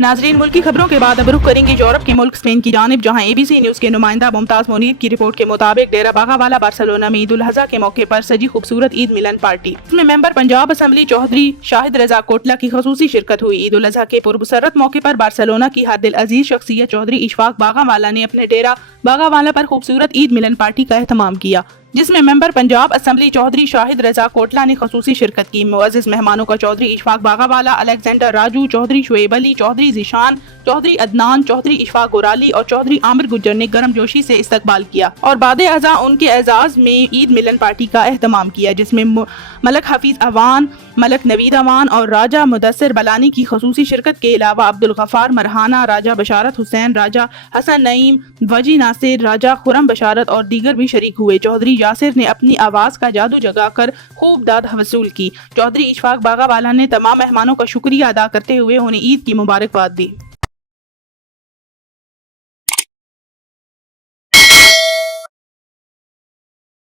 नाजरीन, मुल्क की खबरों के बाद अब रुख करेंगे यूरोप के मुल्क स्पेन की जानिब, जहां ABC न्यूज़ के नुमाइंदा मुमताज मोनीर की रिपोर्ट के मुताबिक डेरा बागावाला बार्सिलोना में ईद उल अज़हा के मौके पर सजी खूबसूरत ईद मिलन पार्टी, इसमें मेंबर पंजाब असेंबली चौधरी शाहिद रजा कोटला की खसूसी शिरकत हुई। ईद उल अज़हा के पुरबसरत मौके पर बार्सिलोना की हर दिल अजीज शख्सियत चौधरी इशफाक बागावाला ने अपने डेरा बागावाला पर खूबसूरत ईद मिलन पार्टी का एहतमाम किया, जिसमें मेंबर पंजाब असेंबली चौधरी शाहिद रजा कोटला ने खसूसी शिरकत की। मुअज़्ज़िज़ मेहमानों का चौधरी इशफाक बागावाला, अलेक्जेंडर राजू, चौधरी शुएब अली, चौधरी ज़ीशान, चौधरी अदनान, चौधरी इशफाक गोराली और चौधरी आमिर गुज्जर ने गर्मजोशी से इस्तकबाल किया और बाद अज़ा उनके एजाज में ईद मिलन पार्टी का एहतमाम किया, जिसमें मलक हफीज अवान, मलक नवीद अवान और राजा मुदस्सिर बलानी की खसूसी शिरकत के अलावा अब्दुल गफ्फार मरहाना, राजा बशारत हुसैन, राजा हसन नईम, वजी नासिर, राजा खुरम बशारत और दीगर भी शरीक हुए। चौधरी यासिर ने अपनी आवाज़ का जादू जगाकर खूब दाद वसूल की। चौधरी इशफाक बागावाला ने तमाम मेहमानों का शुक्रिया अदा करते हुए उन्हें ईद की मुबारकबाद दी।